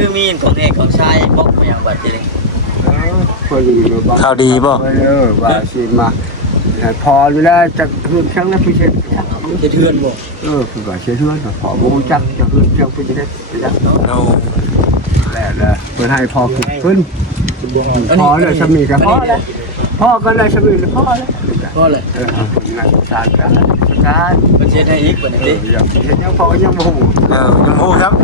คือมีของเอกของชายบอกมาอย่างบัดนี้ ข่าวดีบ่ ว่าสิมาพอเวลาจะเรื่องช่างนั้นพี่เช็ด จะเทือนบ่ คือว่าเช็ดเรื่องพอบูจักจะเรื่องช่างพี่จะได้จัก เอา แหละเพื่อให้พอขึ้นพอเลยสมีกับพ่อก็ได้สมีพ่อเลย ก็เลย งานการ ประเทศให้อีกบัดนี้ เห็นยังพอยังโมโห ยังฮู้ครับ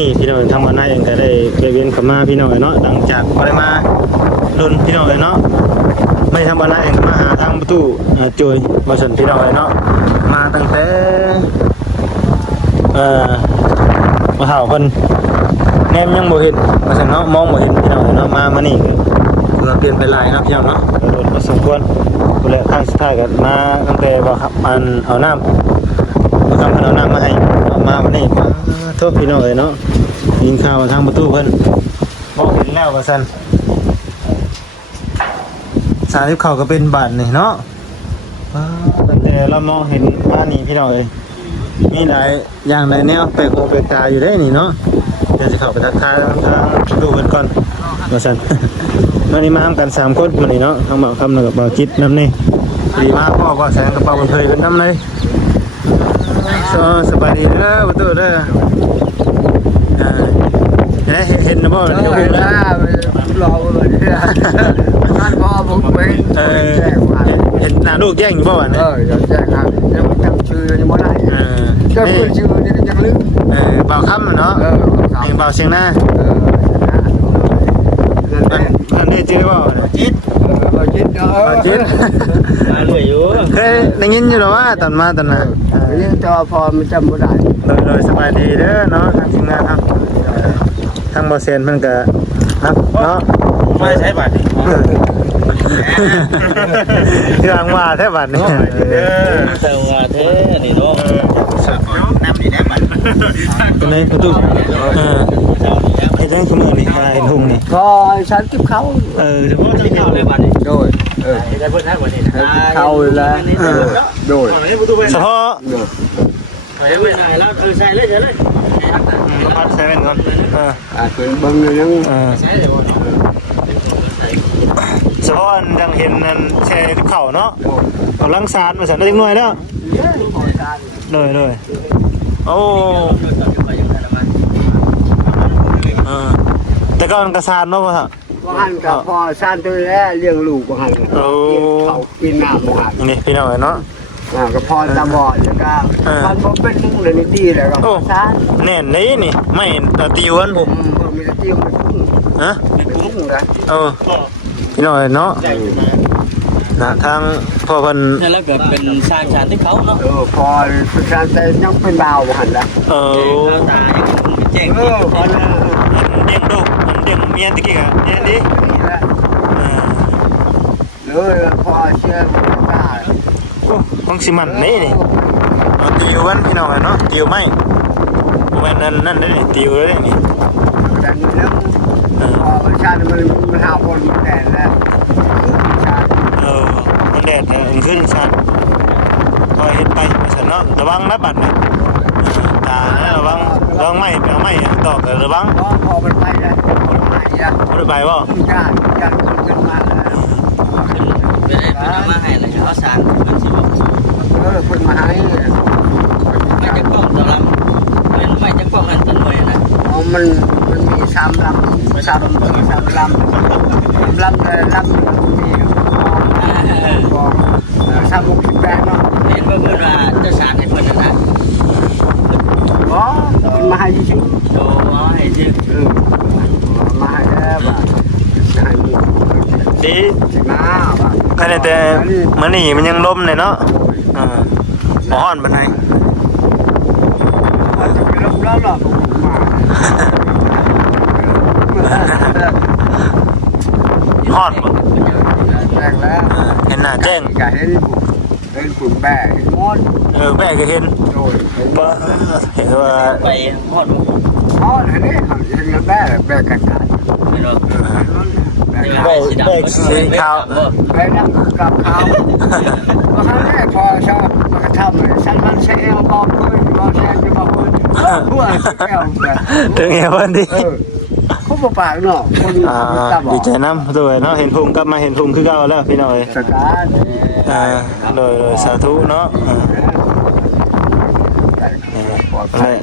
นี่พี่น้องทางบ้านนายเองก็ได้ไปเวียนกลับมาพี่น้องเนาะหลังจากบ่ได้มาโดนพี่น้องเนาะไม่ทางบ้านนายเองก็มาหาทางประตูจอยมาสนพี่น้องเนาะมาตั้งแต่มาเฒ่าเพิ่นแนมยังบ่เห็นมาซั่นเนาะมองบ่เห็นพี่น้องเนาะมานี่ก็เปลี่ยนไปหลายครับพี่น้องเนาะโดนพอสมควรผู้แลครั้งสุดท้ายก็มาตั้งแต่ว่าครับอันเอาน้ำทำขนมน้ำมาให้มาวันนี้โทษพี่น้องเลยเนาะยิงข่าวทางประตูเพิ่นมองเห็นแล้วว่าซั่นสาธิตเขาก็เป็นบัตรนี่เนาะแต่เรามองเห็นบ้านนี้พี่น้องเลยมีหลายอย่างหลายแนวแปลกหูแปลกตาอยู่ได้นี่เนาะเดี๋ยวจะเข้าไปทักทายทางประตูเพิ่นก่อนว่าซั่นวันนี้มาทำกัน3คนวันนี้เนาะทางบ่าวคำกับบ่าวจิตนำนี่ดีมากพ่อว่าแสงกระเป๋าเพิ่นกันนำเลยสบายดีเด้อประตูเด้อเห็นนะบ่เดี๋ยวผมนะ รอเลยท่านพ่อผมไปเห็นหน้าลูกแย่งอยู่บ่วะเนี่ยอยากแจ้งครับยังจำชื่อยังไม่ได้ก็คือชื่อนี่ยังลืมเบาค่ำเนาะเองเบาเสียงหน้านั่นนี่ชื่อบ่จิตจิตมาเลยอยู่เคยได้ยินอยู่หรอว่าตอนมาตอนน่ะนี่จอพอมันจำไม่ได้โดยสบายดีเด้อเนาะทางทีมงานครับทางบ่เซนมันก็ครับเนาะไม่ใช้บัตรที่หลังว่าแท้บัตรนี่เจ้าว่าเท่นี่เนาะน้ำนี่ได้บัตรตรงนี้ประตูไอ้จังสมุนนี่ไอ้ทุ่งนี่ก็ฉันเก็บเขาเฉพาะที่เข้าเลยบัตรนี่โดยได้พูดได้บัตรนี่เข้าแล้วโดยเฉพาะไปเว้ยแล้วใส่เลยใส่เลยพัดใส่เป็นก่อนเป็นเบิ้งเลยยังใช่เลยเฉพาะยังเห็นนั่นแช่เข่าเนาะกำลังสารมาสั่นได้จังหน่อยแล้วเลยโอ้แต่ก็มันกระสานเนาะพ่อว่าหันกับพ่อสานตัวแล้วเลี้ยงลูกว่าหันเขากินน้ำว่าหันนี่พี่น้องเนาะกับพ่อตาบอดแล้วก็มันบ่เป็นมุ้งเลยนี่ดีเลยครับสานแน่นนี่ไม่ตีวันผมมีแต่ตีมันฮะมุ้งเลยพี่น้องเนาะนะทางพ่อเพิ่นนั่นแล้วเกิดเป็นสร้างชาติที่เขาเนาะพอสุชาติยังเป็นบ่าวหันละตายังแจ้งพอแล้วเด้งดูเด้งเมียตะกี้อะเนี่ยดิเลยพอเชื่อว่ามังสิมันนี่ติววันพี่น้องเนาะติวไม่แม่นั่นได้ติวเลยนี่แต่นี่แล้วพอประชาชนมันหาคนแดดแล้วมันแดดขึ้นชันคอยเห็นไปฉันเนาะระวังนะบัดเนี่ยตาระวังไม่เอาไม่ตอกระวังพอมันไปแล้วไม่ไปบ่จะขึ้นมาแล้วเป็นมาให้เลยเขาสารมันสิบอกคนมาให้ไม่จะป้องตัวลำเป็นไม่จะป้องมันต้นหน่วยนะมันมี3 ลำ3 ลำเลยลำมี368เนาะเห็นเพื่อนว่าจะสารให้เพื่อนนะอ๋อเป็นมาให้ชื่อโอ้ให้ชื่อ ดี สิมาว่ะ แค่นี้แต่มื้อนี้มันยังลมเลยเนาะบ่ฮ้อนปานใด ว่าจะไปลบแล้วหรอผมมา ฮ้อนบ่ แรกแล้ว เห็นหน้าแจ้ง ก็เห็นปุ่มแบกเห็นมด แม่ก็เห็น โดย บ่เห็นว่า ไปฮอด มดเห็นนี่เขาเห็นแล้วแบกกันกัน ไม่รู้ แบกสีขาว ไปนั่งกับเขาก็ให้แม่พอชอบก็ทำฉันมันเซลบอกเพื่อนบอกแทนจะบอกเพื่อนหัวเซลแบบ ถึงเอวเพิ่นดิ เขาบอกปากเนาะคนตาบอ ดี ด ใจนำตัวเนาะเห็นพุงกลับมาเห็นพุงคือเก่าแล้วพี่น้อย สกัด เลยสาธุเนาะ ปลอดภัย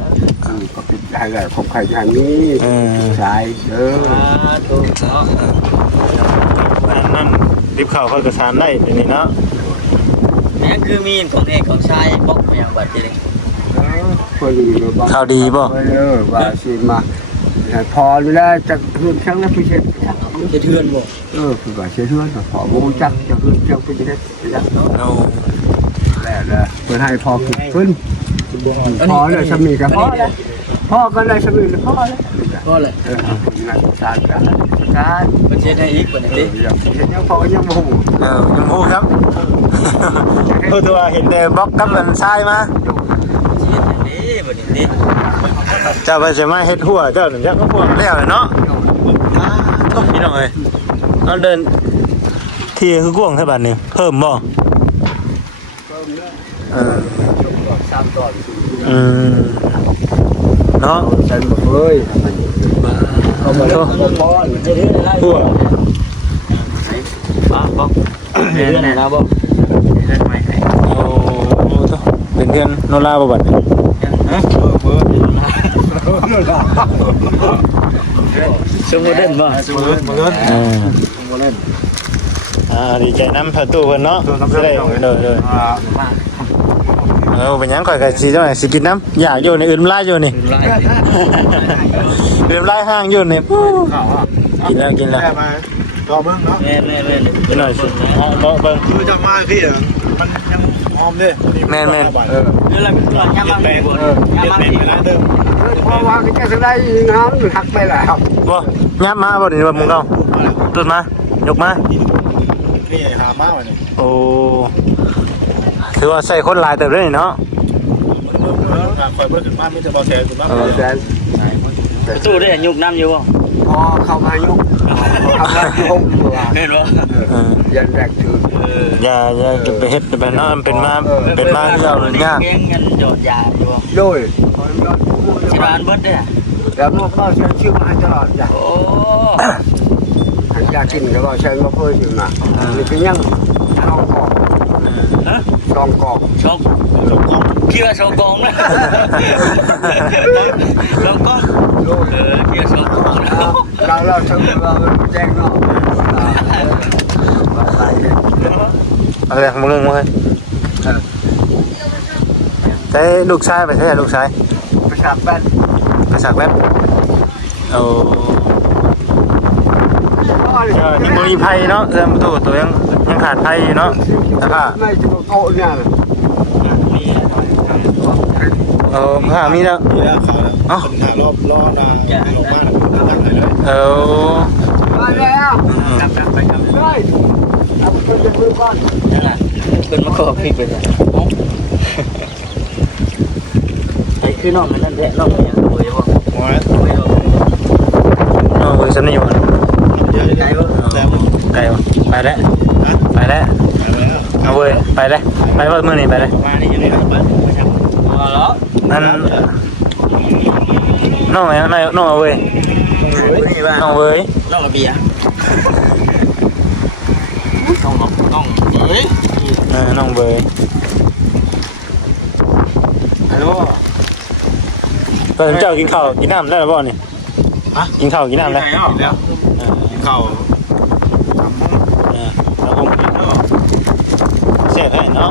ก็ปิดได้เลยผมใครทางนี้ใช่เด้อ ถูกเนาะ นั่นรีบเข้าเข้ากระสานได้เดี๋ยวนี้เนาะ นี่คือมีนของเอกของชายบอกมาอย่างบัดนี้ คนว่าสิมาพออยู่แล้วจะเฮือนช่างแล้วพี่เช็ด จะเทือนบ่ คือว่าเช็ดเฮือนพอบูจักจะเฮือนเจ้าพี่เช็ดจัก เอา แล้วเพื่อให้พอขึ้นพอเลยสามีกันพอแล้วพ่อก็ได้สามีพ่อแล้ว ก็เลย นักสารการ ประเทศให้อีกกว่านี้ ยังพอยังโมโห ยังพูครับพูดตัวเห็นแต่บล็อกกับมันทรายมา ประเทศนี้บัดนี้ เจ้าไปจะมาเฮ็ดหัวเจ้าหนึ่งเจ้าก็หัวแล้วเลยเนาะทุกพี่น้องเอ้ยเอาเดินที่คือกว้างเท่าบัดนี้เพิ่มบ่3 ตอนเนาะ ฉันบอกเฮ้ยเขามาแล้วพ่อ จะเทือนอะไร หัว บอกเทือนไหนนะบอกเทือนไม่ให้ โอ้ตัวเป็นเพื่อนโนราบ่บัดนี้ ฮะสมมุติเด่นบ่สมมุติดีใจนำประตูเพิ่นเนาะได้เด้อเป็นหยังข่อยก็สิจังได๋สิกินน้ำอยากอยู่ในอื่นลายอยู่นี่อื่นลายห้างอยู่นี่กินแล้ว รอเบิ่งเนาะ แม่ ไปหน่อยสิบ่เบิ่ง คือจะมาพี่อ่ะมันยังหอมเด้ แม่น นี่เราเป็นตัวย่ามังบ่ย่ามังนี่นะ เพราะว่าก็จะได้น้ำหักไปแล้ว บ่ยับมาบ่นี่ว่ามึงเก่าตุดมายกมา นี่หามาวันนี้ โอ้ถือว่าใส่คนหลายเติบเลยเนาะ คอยเบิ่งขึ้นมาไม่จะบ่แชร์ขึ้นมาแชร์ ตู้ได้ยุกน้ำอยู่บ่ พอเข้ามายุกเอามายุก เห็นบ่ ยันแรกถือ อย่าไปเฮ็ดไปเนาะมันเป็นมาคือเอาเลยยาก เก่งกันจอดยาอยู่บ่ โดย ที่ร้านเบิดเด้อ แล้วมันก็ใช้ชื่อมาตลอดจ้ะ โอ้ อยากกินก็ใช้มาเพิ่มอยู่นะนี่เป็นยังลองกอก ชกเคี่ยวชกกองนะลองกองเคี่ยวชกกองนะ เราชมเราแจ้งเนาะ อะไรของมึงเฮ้ยแต่ลูกชายไปใช่ลูกชาย ประชาแป้น กระสักแป๊บเอานี่บ่มีไผเนาะเรื่องประตูตัวยังขาดไผเนาะแล้วก็ ไม่จะโตเนี่ย ข้ามีแล้ว เดี๋ยวเขาแล้วคนถ่ายรอบรอนาลงมาตั้งไหนเลย มาแล้วไปกลับเลยเอาไปจะมือก่อน เป็นมะกอกพริกเป็นไอ้คือน้องนั่นแหละน้องอย่างโวยบ่โวยบ่ น้องคือสนิทบ่ ไก่บ่ ไกลบ่ไปแล้วเอาเว้ยไปแล้วไปว่ามื้อนี้ไปแล้ว มานี่ยังไงบ้างมาแล้ว นั่นน้องเอาเว้ยน้องเว้ย น้องเบียร์น้องเฮ้ย น้องเว้ย ฮัลโหล เพิ่นเจ้ากินข้าวกินน้ำได้แล้วบ่นี่ฮะกินข้าวกินน้ำแล้วกินข้าว แล้วผมเสร็จแล้วเนาะ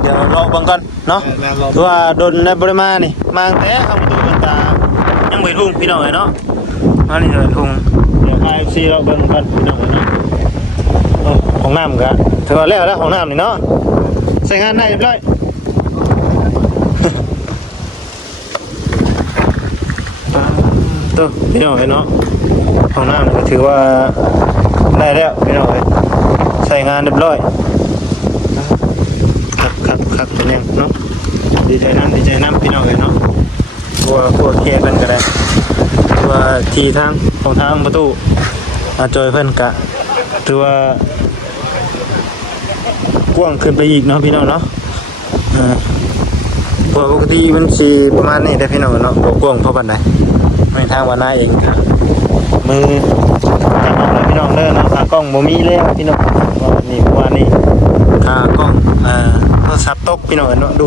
เดี๋ยวรอเบิ่งก่อนเนาะคือว่าโดนในปริมาณนี่มาแต่เข้าประตูกันตายังบ่ทุ่งพี่น้องเอ้ยเนาะมานี่เลยทุ่งเดี๋ยวพา FC เราเบิ่งก่อนพี่น้องเอ้ยเนาะ ของน้ำก็ถือว่าแล้วของน้ำนี่เนาะใส่งานได้เรียบร้อยตัวพี่น้องเนาะของน้ำก็ถือว่าได้แล้วพี่น้องใส่งานเรียบร้อยครับเป็นยังเนาะดีใจน้ำพี่น้องเนาะตัวเคเป็นก็ได้ตัวทีทางของทางประตูจอยเพิ่นกะถือว่ากว้างขึ้นไปอีกเนาะพี่น้องเนาะปกติมันสีประมาณนี้ได้พี่น้องเนาะกว้างเพราะปันใดไม่ทางวันหน้าเองครับมือพี่น้องเด้อเนาะขากล้องบ่มีแล้วพี่น้องนี่ว่านี่ขากล้องโทรศัพท์ตกพี่น้องเนาะดู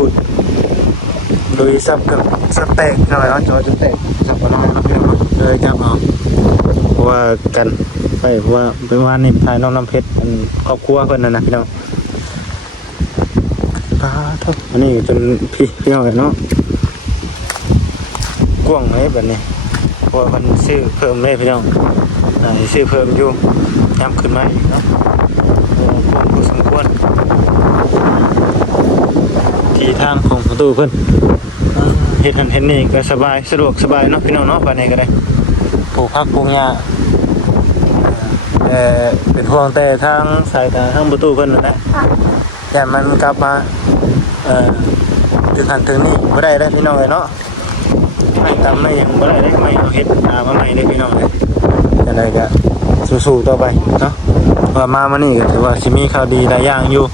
ซับกับซับแตกหน่อยเนาะจอจะแตกซับบ่น้อยเนาะพี่น้องเลยจับเอาเพราะว่ากันไปเพราะว่าไปว่านี่ถ่ายน้องน้ำเพชรครอบครัวเพิ่นนะพี่น้องปลาทุกอันนี้จนพี่น้องเนาะกว้างไหมแบบนี้เพราะว่ามันซื้อเพิ่มเลยพี่น้องซื้อเพิ่มอยู่ย้ำขึ้นมาอีกเนาะกว้างพอสมควรที่ทางของประตูเพิ่นเห็นนี่ก็สบายสะดวกสบายเนาะพี่น้องเนาะบ้านนี้ก็ได้ปลูกผักปลูกหญ้าเป็นห่วงแต่ทางสายตาทางประตูเพิ่นนั่นแหละแต่มันกลับมาถึงขั้นถึงนี่บ่ได้พี่น้องเนาะไม่ทำไม่ยังบ่ได้ไม่เอาเฮ็ดมาใหม่เลยพี่น้องเลยจังไดก็สู้ๆต่อไปเนาะว่ามานี่ก็ถือว่าสิมีข่าวดีหลายอย่างอยู่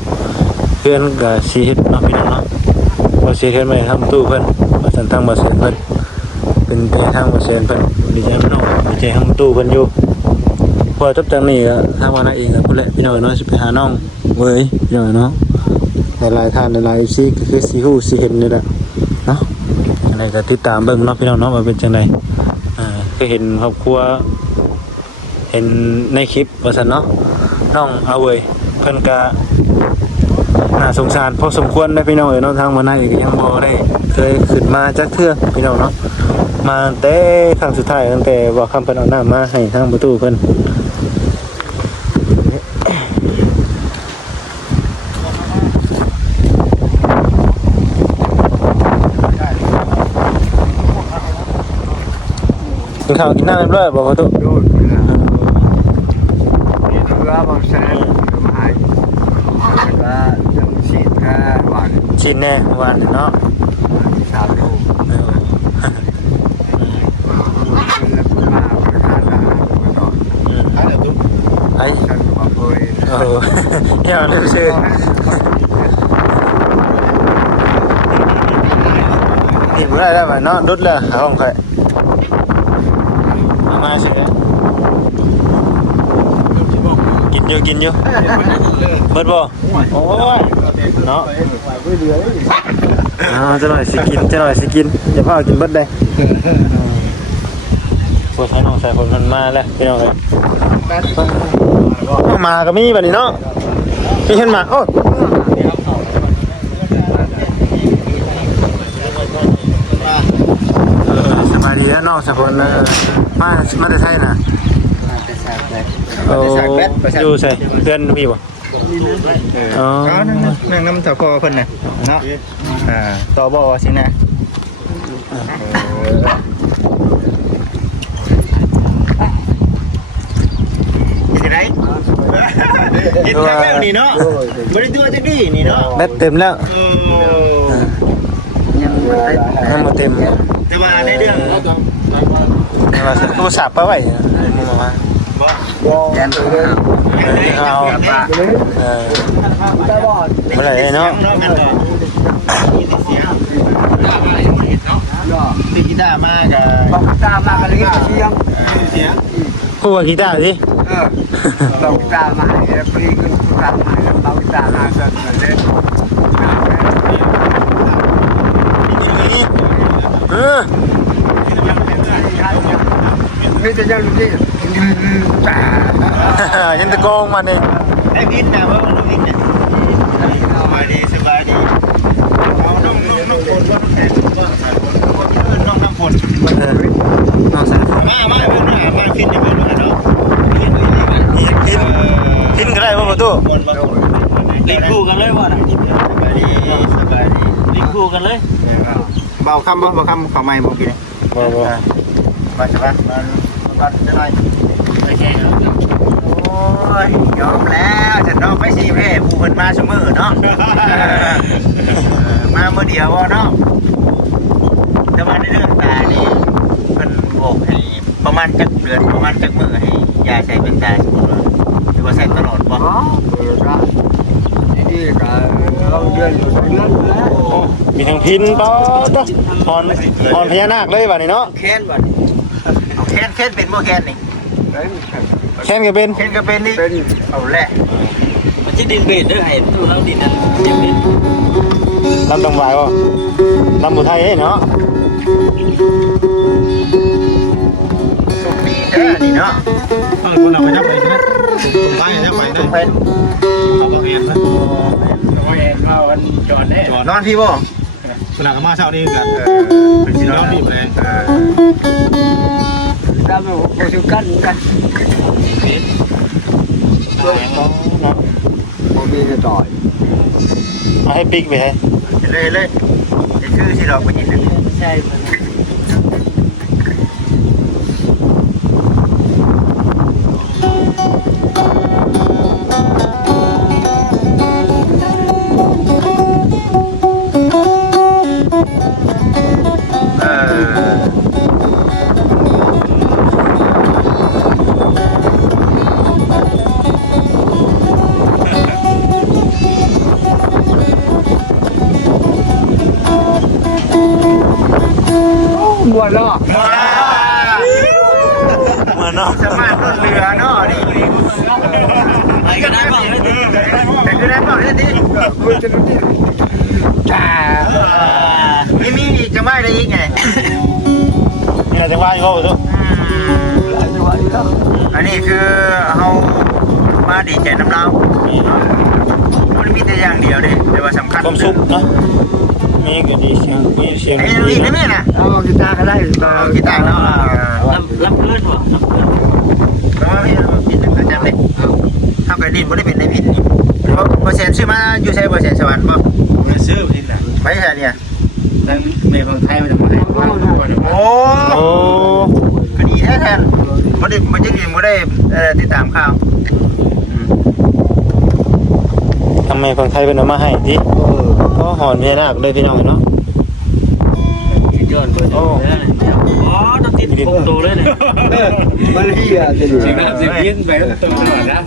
เพื่อนก็สิเฮ็ดเนาะพี่น้องเนาะบ่สิเฮ็ดไม่ทำตู้เพิ่นว่าซั่นทางบ่เสียเพิ่นเป็นแต่ทางบ่เสียเพิ่นดีใจพี่น้องดีใจทางตู้เพิ่นอยู่พอจบจากนี้ก็ทางวันนั้นเองก็พุ่นแหละพี่น้องเนาะสิไปหาน้องเว้ยพี่น้องเนาะหลายท่านหลายๆก็คือสิฮู้สิเห็นนี่แหละเนาะอะไรก็ติดตามเบิ่งเนาะพี่น้องเนาะว่าเป็นจังไดก็เห็นครอบครัวเห็นในคลิปว่าซั่นเนาะน้องเอาเว้ยเพิ่นก็น่าสงสารพอสมควรได้พี่น้องเนาะทางวันนั้นก็ยังบ่ได้เคยขึ้นมาจักเทื่อพี่น้องเนาะมาแต่ครั้งสุดท้ายตั้งแต่ว่าคำเพิ่นเอาน้ำมาให้ทางประตูเพิ่นกินข้าวกินน้ำเรียบร้อยบ่ประตูดูนี่เรือบางแสนก็มาให้ก็ยังชีดก็หวานชิ้นแน่หวานเนาะ3 โลไอ้ฉันก็เคยอย่าลืมชื่อนี่บ่ได้แล้วเนาะดุดแล้วหาห้องใครมาสิกินอยู่เบิดบ่โอ้ยเนาะจะหน่อยสิกินอย่าพากินเบิดได้พวกน้องใส่คนมันมาแล้วพี่น้องเลยมาก็มีบัดนี้เนาะมีเห็นมาโอ้สบายดีแล้วน้องใส่คนมาแต่ไทยน่ะอยู่ใส่เพื่อนพี่บ่นั่งน้ำตะคอเพิ่นน่ะเนาะต่อบ่สินะกินได้กินแค่แม่นี่เนาะบ่ได้ตัวจังดีนี่เนาะแบตเต็มแล้วยังบ่เต็มแต่ว่าในเรื่องว่าโทรศัพท์ไปไว้นี่มาแกนตัวเอาเมื่อไหร่เนาะตีกีตาร์มากกับกีตาร์มากกับเรื่องเสียงคู่กับกีตาร์สิเรากีตาร์มาแล้วพลีกันกีตาร์มาแล้วเรากีตาร์มาเสร็จเลยไม่จะยังรู้ดิยันตะโกงมันเองไอ้พินนะว่าน้องพินเนี่ยสบายดีเอาน้องฝนว่าน้องแขกว่าน้องน้ำฝนน้องสายฝนมาเพื่อนมาพินอย่าเพื่อนเนาะพินก็ได้ว่าประตู สู้ มันมา ลิงคู่กันเลยว่ะนะลิงคู่กันเลย เบาคำเขาไม่บอกกิน บ่บ่ มาใช่ปะมันจะหน่อย ไม่ใช่ครับ โอ้ยยอมแล้วจะน้องไม่สิเพ่ผู้คนมาเสมอเนาะมาเมื่อเดียวเนาะแต่ว่าในเรื่องตานี่มันบอกให้ประมาณจักเดือนประมาณจักมือให้ยาใช้เป็นตาหรือว่าใช้ตลอดป่ะ นี่ก็เราเดือนแล้ว มีทั้งพินป๊อดพรพญานาคเลยบัดนี้เนาะ แค้นว่ะ แค้นเป็นบ่แค้นนี่ แค่นก็เป็น แค้นก็เป็นนี่เอาแหละ มันจะดินเบสด้วยไอ้ตู้เราดินนั่นดินเบส ลำตำวายบ่ลำบุไทยเนาะ สุขดีแท้นี่เนาะ คนเราไปจับไปนะคนไปจับไป สุ นะ ขเป็น เราต้องเห็นนะเราเห็นว่าวันจอดแน่ นอนพี่บ่ ขณะมาเช้านี้กันเป็นสิ่งที่บีบแรง ทำให้ผมดูกันผมมีจะต่อย เอาให้ปิกไปให้ เลยจะชื่อที่เราไปยินนะ ใช่มัน บัวล้อ มาเนาะ สมาร์ทรถเรือเนาะนี่ ไอ้ก็ได้บ้างเลยดิ แต่คือได้บอกได้ดิ จ้า มีอีกจะไม่ได้อีกไง นี่จังหวะอยู่บ่ตุ๊ จังหวะนี้ครับ อันนี้คือเขามาดีใจน้ำเรามันมีแต่อย่างเดียวดิแต่ว่าสำคัญ ความสุขเนาะมีก็ดีเสียงมีเสียง ไอ้อีกนี่นะ เอากีตาร์ก็ได้ เอากีตาร์แล้ว รับเพื่อนว่ะรับเพื่อน แล้วว่าพี่ผิดประจำเลยถ้าไปดินไม่ได้เป็นในผิดนี่เพราะเปอร์เซ็นต์ชื่อมาอยู่ใช้เปอร์เซ็นต์สวรรค์ป่ะ มันซื้อดินแหละ ไม่ใช่เนี่ย นั่นเมย์ของไทยมันจะมาให้ โอ้ โอ้ คดีแท้ๆไม่ได้ไม่ได้ไม่ได้ติดตามข่าว ทำไมคนไทยเป็นเอามาให้ดิก็หอนพญานาคเลยพี่น้องเนาะ ยอดตัวโอ้อ๋อต้องติดโตเลยเนี่ย มันเฮียจะดู สิ่งนั้นสิ่งยินไปแล้วตัวตลอดนะ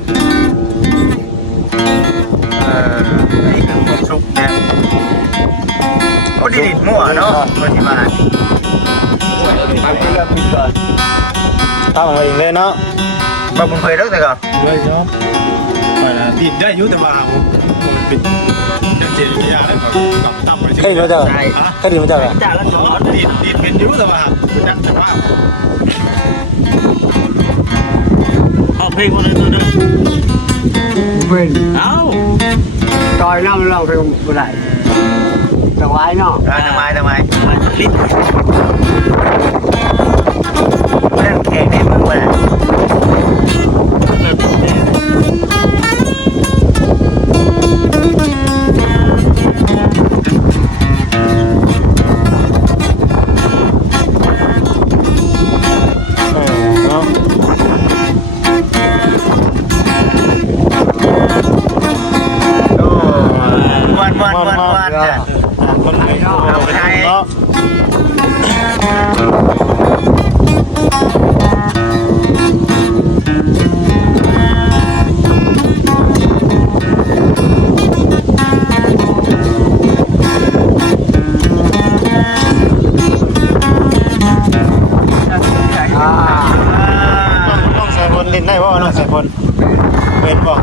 นี่คือความสุขเนี่ยโอ้ดิดมั่วเนาะคนที่มา มันเป็นเรื่องพิเศษ ทำมาเองเลยเนาะ บ้าบุญเคยรักแต่ก่อน ด้วยเนาะดินได้ยุ่แต่ว่าเป็นเจริญญาแล้วกับตั้มไป เคยมาเจอเคยดีมาเจอ จ่าแล้วจอด ดินเป็นยุ่แต่ว่าจักแต่ว่า เอาเพลงคนนึงตัวนึง เป็น เอ้า ต่อยน้ำเราเป็นบุไรจังหวะเนาะ ทำไมลิ้น เรื่องแข่งในเมืองว่า เนาะ วันจ้ะ คนไทยเนาะ น้องสายพลเล่นได้ป่ะน้องสายพลเป็นป่ะ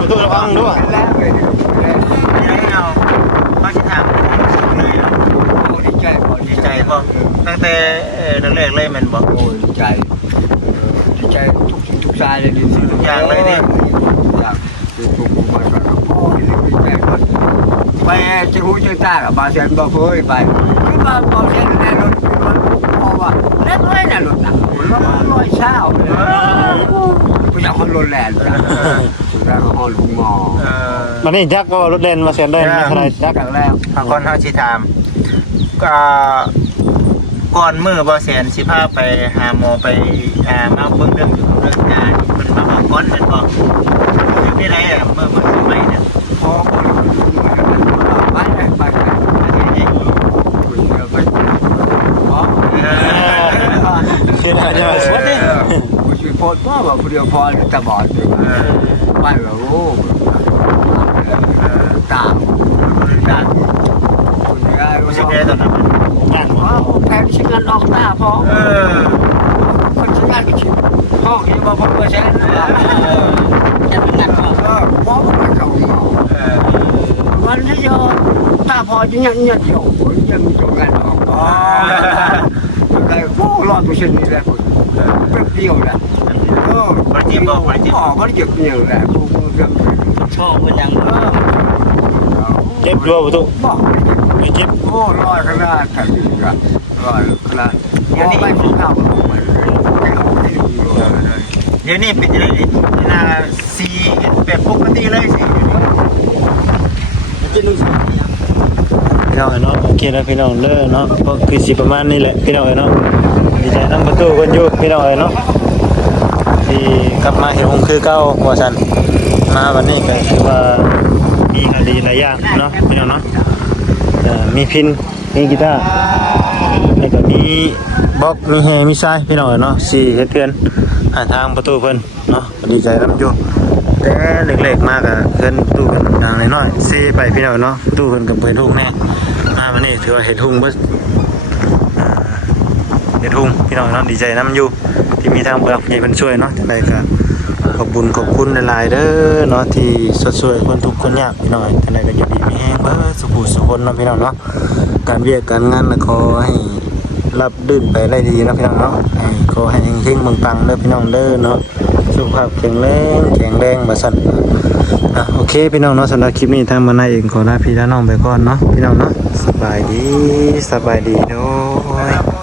ประตูระวังด้วย แล้วเลย เอาเขาจะถามเลย ดีใจพอ ดีใจบ่ตั้งแต่แรกๆเลยแม่นบ่ โอ้ดีใจทุกสายเลยดีทุกอย่างทุกมาก็โอ้ดีใจไปจะหูจะตากับบาเซนบ่เคยไปคือมาบาเซนในรถเพราะว่าเล็กน้อยน่ะรถน่ะร้อยเช้าผู้ชายคนรถแล่นจ้ะแล้วก็ฮอลุงหมอ มันนี่จักว่ารถเลนมาเสียนได้ขนาดจัก จากแล้ว ก่อนเฮาสิถามก่อนมื้อบ่แสนสิพาไปหาหมอไปมาเบิ่งเรื่องงานมันมาบอกก่อนแม่นบ่นี่ได้มื้อสมัยเนี่ย พอไปไปเสียดายจังสวัสดี ผู้ช่วยพอดว่าผู้เดียวพอตาบอดไปแบบโอ้ตาคุณยาย รู้สึกได้ตอนนั้น ย่างบ่ แพงชิ้นกันออกตาพอคนชิ้นกันก็ชิ้นห้องนี้มาพอเปอร์เซ็นต์จะเป็นหนักมองไปเขาวันที่โยตาพอจะยังอยู่ยังจงกันออกแต่โอ้รอดตัวเช่นนี้แหละคุณเปรี้ยวแหละบริจิตเนี่ยแหละกูเรื่อง ชอบมันยัง เจ็บด้วยประตู บอก ไม่เจ็บ โอ้รอดขนาดถังกันรอดขนาดยังไม่ถึงข้าวมันไม่เอาไม่ดูเลย เดี๋ยวนี้เป็นจังได๋ดิหน้าสีแบบปกติเลยสิ พี่น้องเนาะโอเคแล้วพี่น้องเด้อเนาะก็คือสิประมาณนี้แหละพี่น้องเนาะดีใจนํประตูกันอยู่พี่น้องเนาะที่กลับมาเห็นองค์คือเก่าว่าซั่นมาวันนี้ก็คือว่ามีคดีหลายอย่างเนาะพี่น้องเนาะมีพินมีกีตาร์แล้วก็มีบล็อกมีแฮมีทรายพี่น้องเนาะสิเฮ็ดเทือนหาทางประตูเพิ่นเนาะก็ดีใจนํอยู่แต่เล็กๆมากอะเพิ่นประตูเพิ่นดังน้อยๆซีไปพี่น้องเนาะประตูเพิ่นก็เห็นทุ่งแน่มาวันนี้ถือว่าเห็นทุ่งเบิดเห็นทุ่งพี่น้องเนาะดีใจนํอยู่ที่มีทางผู้หลักผู้ใหญ่เพิ่นช่วยเนาะจังได๋ก็ขอบคุณหลายๆเด้อเนาะที่ช่วยคนทุกข์คนยากพี่น้องจังได๋ก็อยู่ดีมีแฮงเบิดสุขสุขคนเนาะพี่น้องเนาะการเวียกการงานก็ขอให้รับดื่มไปได้ดีนะพี่น้องเนาะขอให้เฮงๆปังๆเด้อพี่น้องเด้อเนาะสุขภาพแข็งแรงบ่สั่นโอเคพี่น้องเนาะสำหรับคลิปนี้ทางมานาเองขอลาพี่และน้องไปก่อนเนาะพี่น้องเนาะสบายดีเด้อ